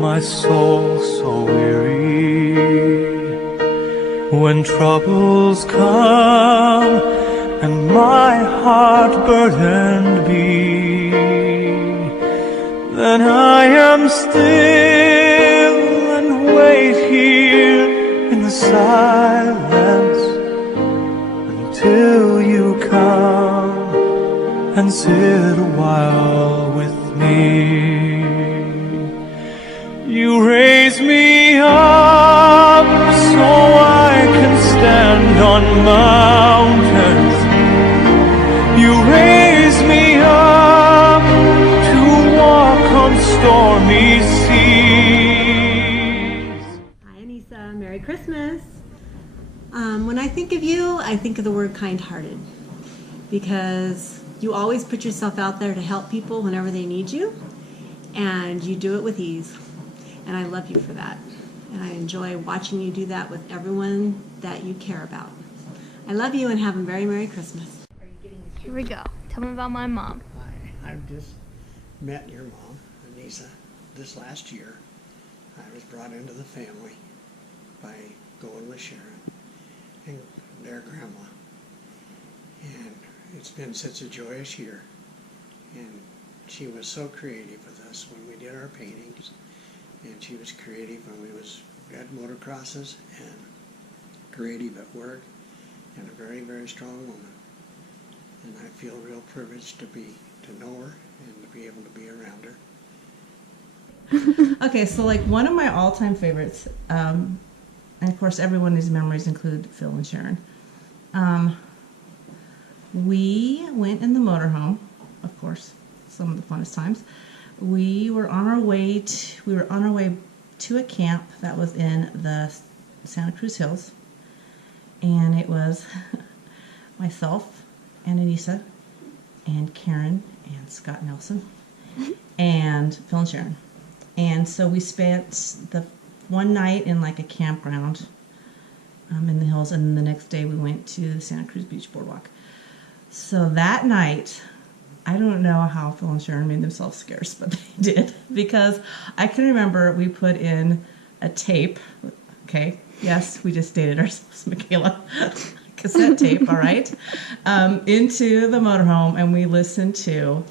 my soul so weary, when troubles come and my heart burdened be, then I am still and wait here in the silence until you come and sit a while with me. You raise me up so I can stand on mountains. You raise me up to walk on stormy seas. Hi Anissa, Merry Christmas. When I think of you, I think of the word kind-hearted, because you always put yourself out there to help people whenever they need you, and you do it with ease. And I love you for that. And I enjoy watching you do that with everyone that you care about. I love you and have a very Merry Christmas. Here we go. Tell me about my mom. Hi, I've just met your mom, Anissa, this last year. I was brought into the family by going with Sharon and their grandma. And it's been such a joyous year. And she was so creative with us when we did our paintings. And she was creative when we had motocrosses, and creative at work, and a very, very strong woman. And I feel real privileged to know her and to be able to be around her. Okay, so like one of my all-time favorites, and of course everyone's memories include Phil and Sharon. We went in the motorhome, of course, some of the funnest times. We were on our way to a camp that was in the Santa Cruz Hills, and it was myself and Anissa and Karen and Scott Nelson and Phil and Sharon. And so we spent the one night in like a campground in the hills, and then the next day we went to the Santa Cruz Beach Boardwalk. So that night, I don't know how Phil and Sharon made themselves scarce, but they did, because I can remember we put in a tape. Okay, yes, we just dated ourselves, Michaela. Cassette tape, all right, into the motorhome, and we listened to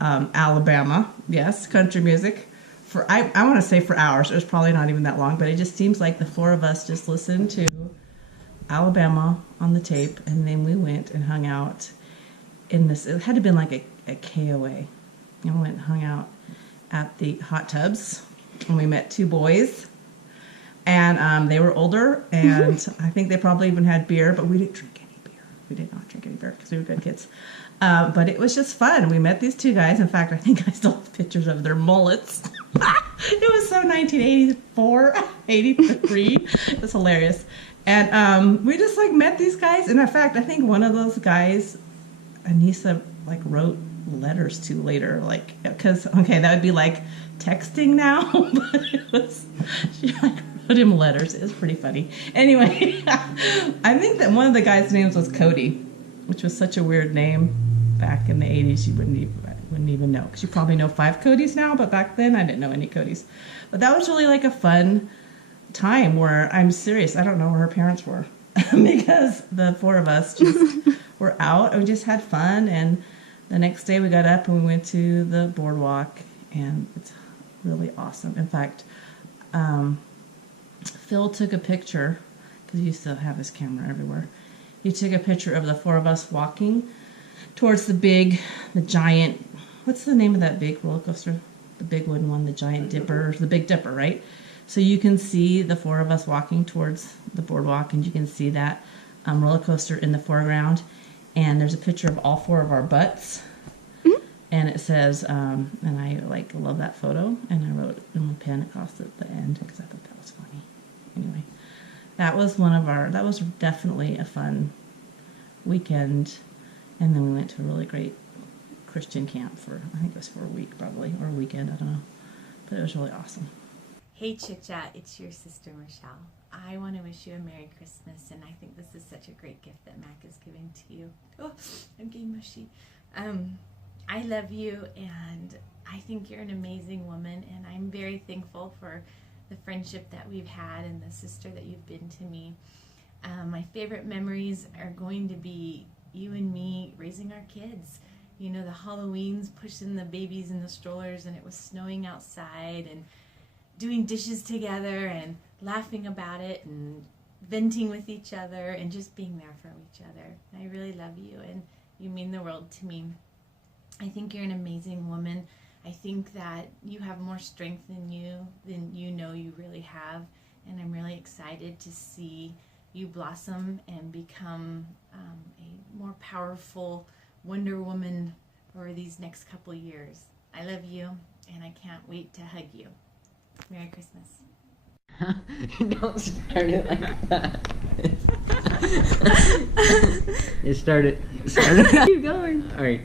Alabama, yes, country music, for I want to say for hours. It was probably not even that long, but it just seems like the four of us just listened to Alabama on the tape, and then we went and hung out in this, it had to have been like a KOA, and we went and hung out at the hot tubs, and we met two boys, and they were older, and I think they probably even had beer, but we didn't drink any beer. We did not drink any beer because we were good kids. But it was just fun. We met these two guys. In fact, I think I still have pictures of their mullets. It was so 1984, 83. It was hilarious. And we just like met these guys, and in fact, I think one of those guys Anissa like wrote letters to later, like, because okay, that would be like texting now, but it was, she like wrote him letters. It was pretty funny. Anyway, I think that one of the guys' names was Cody, which was such a weird name back in the 80s. You wouldn't even know, because you probably know 5 Codys now, but back then I didn't know any Codys. But that was really like a fun time where, I'm serious, I don't know where her parents were because the four of us just were out and we just had fun. And the next day we got up and we went to the boardwalk, and it's really awesome. In fact, Phil took a picture, because he used to have his camera everywhere. He took a picture of the four of us walking towards the giant, what's the name of that big roller coaster? The big wooden one, the Giant Dipper, the Big Dipper, right? So you can see the four of us walking towards the boardwalk, and you can see that roller coaster in the foreground. And there's a picture of all 4 of our butts. And it says, and I like love that photo, and I wrote in my pen across at the end because I thought that was funny. Anyway, that was that was definitely a fun weekend. And then we went to a really great Christian camp for, I think it was for a week probably, or a weekend, I don't know. But it was really awesome. Hey Chick Chat, it's your sister Michelle. I want to wish you a Merry Christmas, and I think this is such a great gift that Mac is giving to you. Oh, I'm getting mushy. I love you, and I think you're an amazing woman, and I'm very thankful for the friendship that we've had and the sister that you've been to me. My favorite memories are going to be you and me raising our kids. You know, the Halloweens, pushing the babies in the strollers, and it was snowing outside, and doing dishes together and laughing about it and venting with each other and just being there for each other. I really love you, and you mean the world to me. I think you're an amazing woman. I think that you have more strength in you than you know you really have, and I'm really excited to see you blossom and become a more powerful Wonder Woman for these next couple years. I love you, and I can't wait to hug you. Merry Christmas. Don't start it like that. You started. Keep going. All right.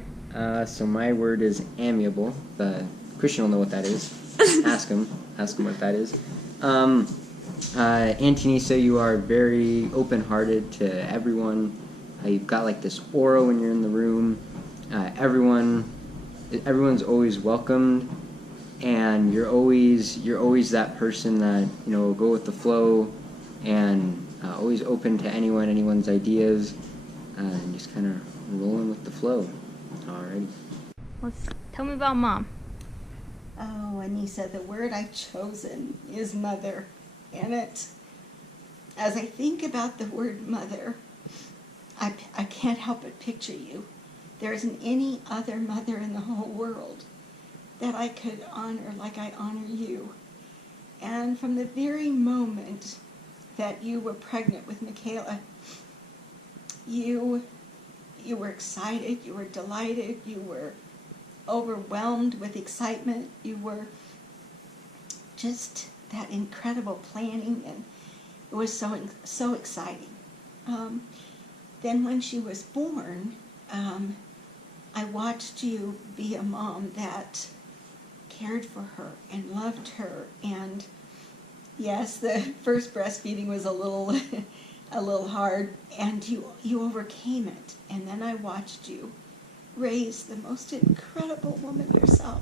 So my word is amiable. Christian will know what that is. Ask him. Ask him what that is. Antonisa, you are very open-hearted to everyone. You've got like this aura when you're in the room. Everyone's always welcomed, and you're always that person that will go with the flow, and always open to anyone's ideas, and just kind of rolling with the flow. Alrighty. Tell me about Mom. Oh, Anissa, the word I've chosen is mother. And as I think about the word mother, I can't help but picture you. There isn't any other mother in the whole world that I could honor like I honor you. And from the very moment that you were pregnant with Michaela, you were excited, you were delighted, you were overwhelmed with excitement, you were just that incredible planning, and it was so exciting. Then when she was born, I watched you be a mom that cared for her and loved her, and yes, the first breastfeeding was a little hard, and you overcame it. And then I watched you raise the most incredible woman yourself.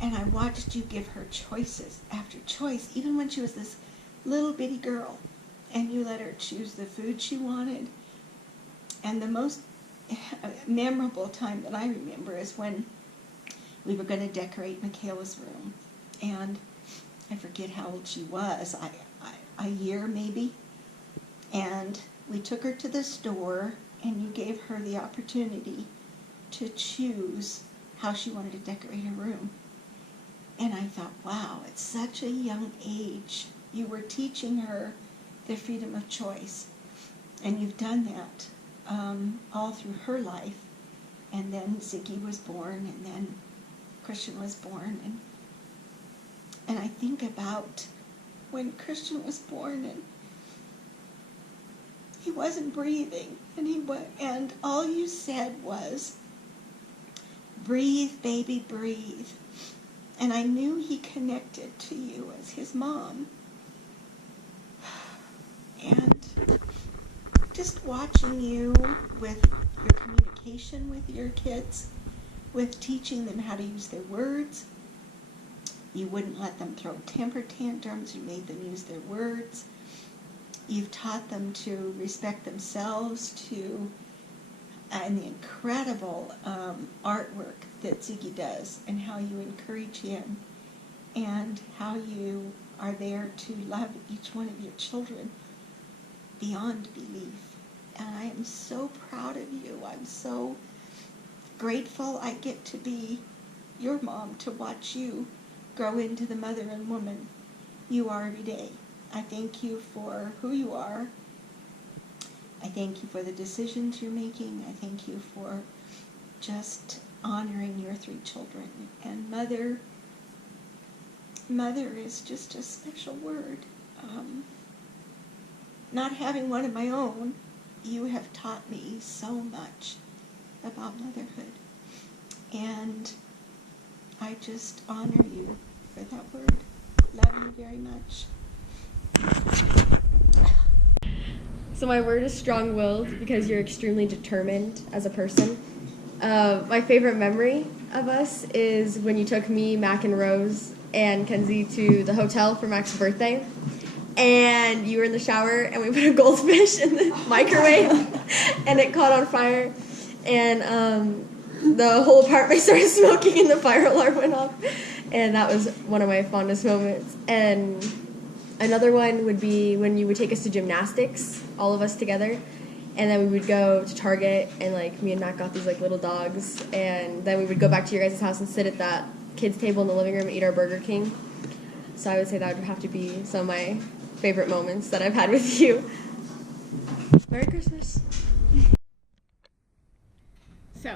And I watched you give her choices after choice, even when she was this little bitty girl, and you let her choose the food she wanted. And the most memorable time that I remember is when we were going to decorate Michaela's room. And I forget how old she was, a year maybe. And we took her to the store, and you gave her the opportunity to choose how she wanted to decorate her room. And I thought, wow, at such a young age, you were teaching her the freedom of choice. And you've done that all through her life. And then Ziggy was born, and then Christian was born. And I think about when Christian was born, and he wasn't breathing, and all you said was, "Breathe, baby, breathe." And I knew he connected to you as his mom. And just watching you with your communication with your kids, with teaching them how to use their words. You wouldn't let them throw temper tantrums. You made them use their words. You've taught them to respect themselves, and the incredible artwork that Ziggy does, and how you encourage him, and how you are there to love each one of your children beyond belief. And I am so proud of you. I'm so grateful I get to be your mom, to watch you grow into the mother and woman you are every day. I thank you for who you are. I thank you for the decisions you're making. I thank you for just honoring your 3 children. And mother is just a special word. Not having one of my own, you have taught me so much about motherhood. And I just honor you for that word. Love you very much. So my word is strong-willed, because you're extremely determined as a person. My favorite memory of us is when you took me, Mac, and Rose and Kenzie to the hotel for Mac's birthday. And you were in the shower, and we put a goldfish in the microwave, and it caught on fire. And the whole apartment started smoking, and the fire alarm went off. And that was one of my fondest moments. And another one would be when you would take us to gymnastics, all of us together. And then we would go to Target, and like me and Mac got these like little dogs. And then we would go back to your guys' house and sit at that kids' table in the living room and eat our Burger King. So I would say that would have to be some of my favorite moments that I've had with you. Merry Christmas. So,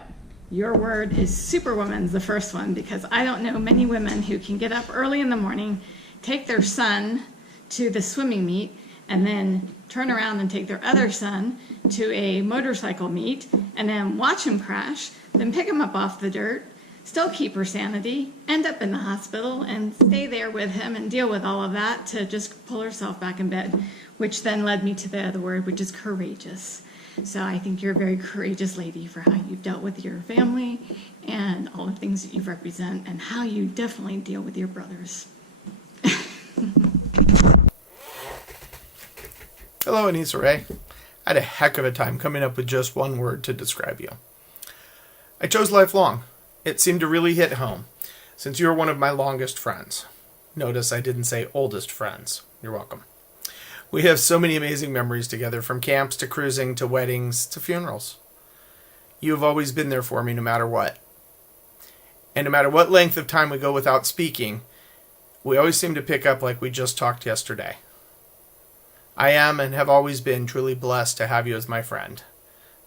your word is superwoman's the first one, because I don't know many women who can get up early in the morning, take their son to the swimming meet, and then turn around and take their other son to a motorcycle meet, and then watch him crash, then pick him up off the dirt, still keep her sanity, end up in the hospital, and stay there with him and deal with all of that to just pull herself back in bed, which then led me to the other word, which is courageous. So I think you're a very courageous lady for how you've dealt with your family and all the things that you represent, and how you definitely deal with your brothers. Hello, Anissa Ray. I had a heck of a time coming up with just one word to describe you. I chose lifelong. It seemed to really hit home, since you're one of my longest friends. Notice I didn't say oldest friends. You're welcome. We have so many amazing memories together, from camps to cruising to weddings to funerals. You have always been there for me no matter what. And no matter what length of time we go without speaking, we always seem to pick up like we just talked yesterday. I am and have always been truly blessed to have you as my friend.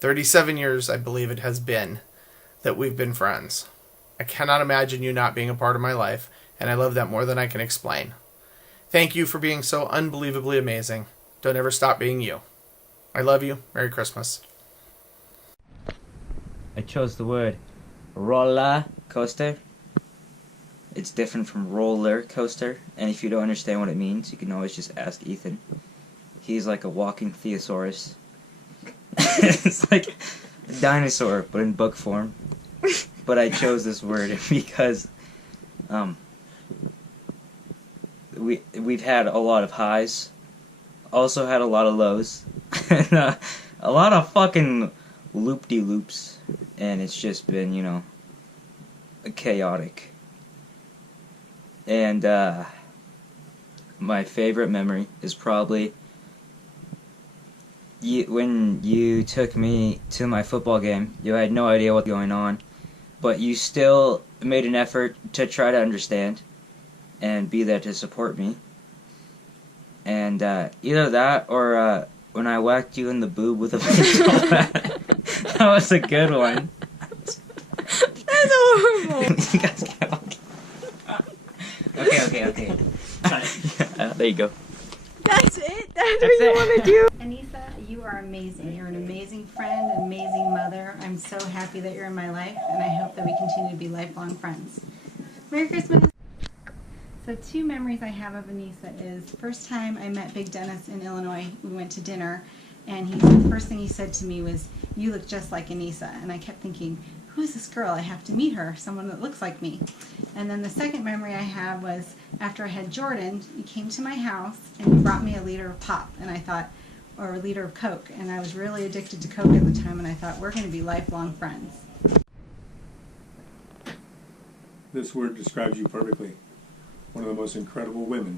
37 years, I believe it has been, that we've been friends. I cannot imagine you not being a part of my life, and I love that more than I can explain. Thank you for being so unbelievably amazing. Don't ever stop being you. I love you. Merry Christmas. I chose the word roller coaster. It's different from roller coaster, and if you don't understand what it means, you can always just ask Ethan. He's like a walking thesaurus. It's like a dinosaur, but in book form. But I chose this word because we've had a lot of highs, also had a lot of lows, and a lot of fucking loop-de-loops, and it's just been, you know, chaotic. And my favorite memory is probably when you took me to my football game. You had no idea what's going on, but you still made an effort to try to understand and be there to support me. And either that or when I whacked you in the boob with a baseball bat. That was a good one. That's horrible. You guys can't. Okay. There you go. That's it? That's what you want to do? Anissa, you are amazing. You're an amazing friend, an amazing mother. I'm so happy that you're in my life, and I hope that we continue to be lifelong friends. Merry Christmas. So 2 memories I have of Anissa is, first time I met Big Dennis in Illinois, we went to dinner, and the first thing he said to me was, "You look just like Anissa." And I kept thinking, who's this girl? I have to meet her, someone that looks like me. And then the second memory I had was after I had Jordan, he came to my house and he brought me a liter of pop, and I thought, or a liter of Coke, and I was really addicted to Coke at the time, and I thought, we're going to be lifelong friends. This word describes you perfectly. One of the most incredible women